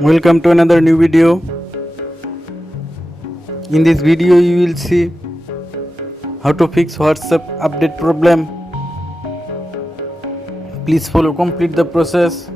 Welcome to another new video. In this video you will see how to fix WhatsApp update problem. Please follow complete the process.